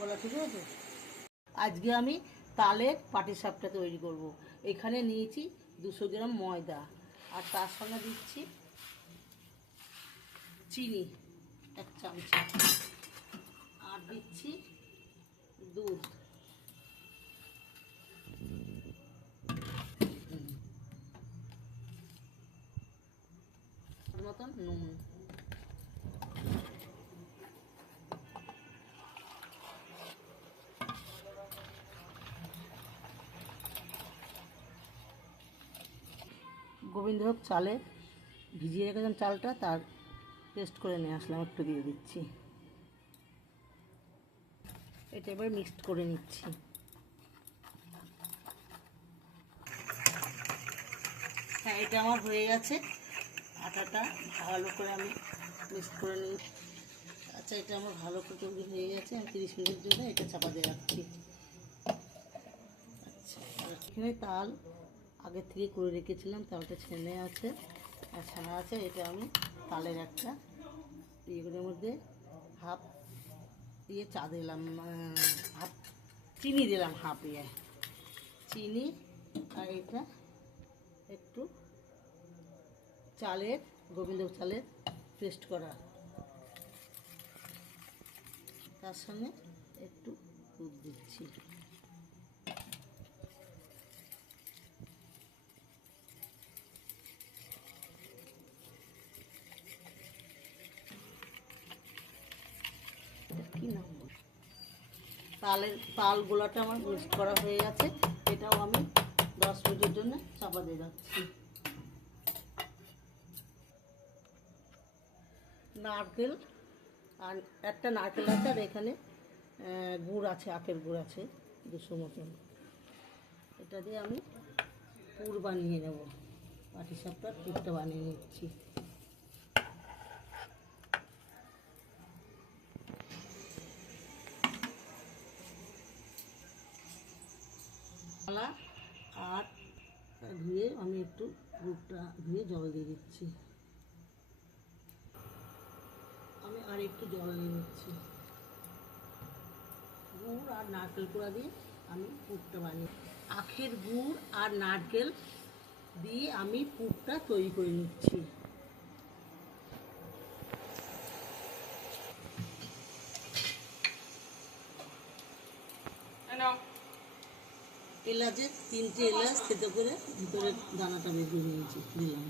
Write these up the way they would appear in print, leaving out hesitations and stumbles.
বলা ঠিক আছে। আজকে আমি তালের পাটিসাপটা তৈরি করব। এখানে নিয়েছি 200 গ্রাম ময়দা, আর তার সঙ্গে দিচ্ছি চিনি 1 চামচ, আর দিচ্ছি দুধ, মতন নুন। গোবিন্দভোগ চালে ভিজিয়ে রেখেছিলাম চালটা, তার পেস্ট করে নিয়ে আসলাম, একটু দিয়ে দিচ্ছি। এটা এবার মিক্সড করে নিচ্ছি। হ্যাঁ, এটা আমার হয়ে গেছে। আটাটা ভালো করে আমি মিক্স করে নিই। আচ্ছা, এটা আমার ভালো করে তৈরি হয়ে গেছে। আমি 30 মিনিটের জন্য এটা চাপা দিয়ে রাখছি। আচ্ছা, এখানে তাল আগে থেকে করে রেখেছিলাম, তালটা ছেনে আছে আর ছানা আছে। এটা আমি তালের একটা ইয়েগুলোর মধ্যে হাফ দিয়ে চা দিলাম, হাফ চিনি দিলাম, হাফ ইয়ে চিনি, আর এটা একটু চালের, গোবিন্দভোগ চালের পেস্ট করা, তার সঙ্গে একটু দুধ দিচ্ছি। কি নাম, তাল গোলাটা আমার মিক্সড করা হয়ে গেছে। এটাও আমি 10 মিনিটের জন্য চাপা দিয়ে রাখছি। নারকেল, আর একটা নারকেল আছে, আর এখানে গুড় আছে, আখের গুড় আছে 200 মতন। এটা দিয়ে আমি পুর বানিয়ে নেব, পাটিসাপটার পুরটা বানিয়ে নিচ্ছি। আর ধুয়ে আমি একটু গুড়টা ধুয়ে জল দিয়ে দিচ্ছি। আমি আর একটু জল দিয়ে দিচ্ছি। গুড় আর নারকেল কোড়া দিয়ে আমি পুরটা বানিয়ে, আখের গুড় আর নারকেল দিয়ে আমি পুরটা তৈরি করে নিচ্ছি। এলাচের 3টে এলাচ থেতো করে ভিতরে দানাটা বের করে নিয়েছি, দিলাম।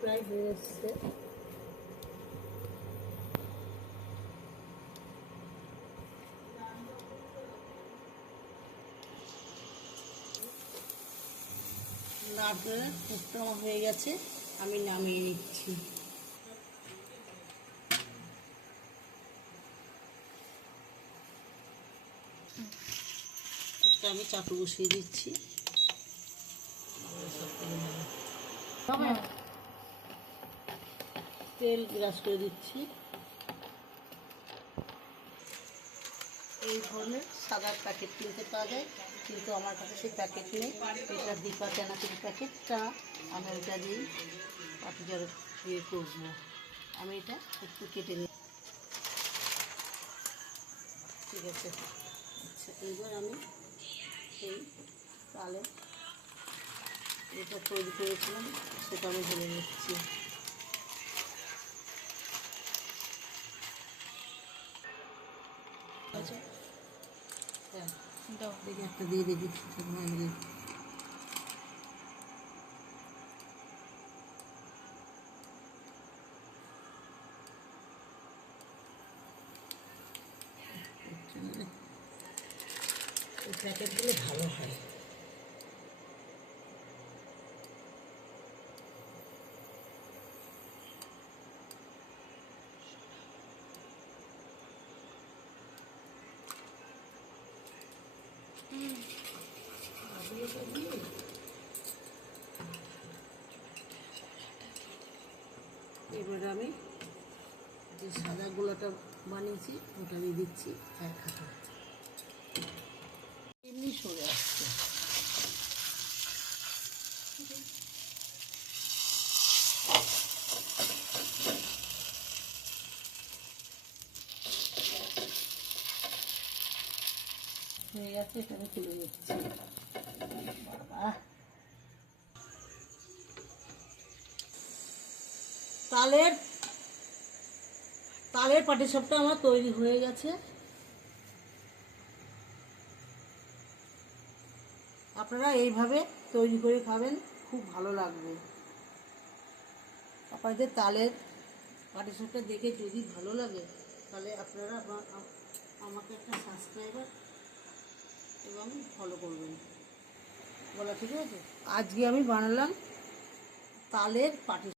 প্রায় হয়ে এসছে। নারকেলের পুরটা হয়ে গেছে, আমি নামিয়ে নিচ্ছি। একটা আমি চাটু বসিয়ে দিচ্ছি। তেল ব্রাশ করে দিচ্ছি। এই ধরনের সাদা প্যাকেট কিনতে পাওয়া যায়, কিন্তু আমার কাছে সেই প্যাকেট নেই। এটা দীপা চানাচুর প্যাকেটটা, আমি ওইটা দিয়েই পাটিজার দিয়ে করবো। আমি এটা একটু কেটে নিই, ঠিক আছে। আচ্ছা, এবার আমি এই তালে যেটা তৈরি করেছিলাম সেটা আমি ঢেলে নিচ্ছি। আচ্ছা, হ্যাঁ, দেখি একটা দিয়ে দেখি। এই প্যাকেটগুলো ভালো হয়। এবার আমি যে সাদা গোলাটা বানিয়েছি ওটা দিয়ে দিচ্ছি 1 হাতা, এমনি সরে আসছে। গেছে, এটা আমি তুলে নিচ্ছি। বাবা, তালের তালের পাটিসাপটা আমার তৈরি হয়ে গেছে। আপনারা এইভাবে তৈরি করে খাবেন, খুব ভালো লাগবে। আপনাদের তালের পাটিসাপটা দেখে যদি ভালো লাগে তাহলে আপনারা আমাকে একটা সাবস্ক্রাইবার এবং ফলো করবেন, বলা ঠিক আছে। আজকে আমি বানালাম তালের পাটি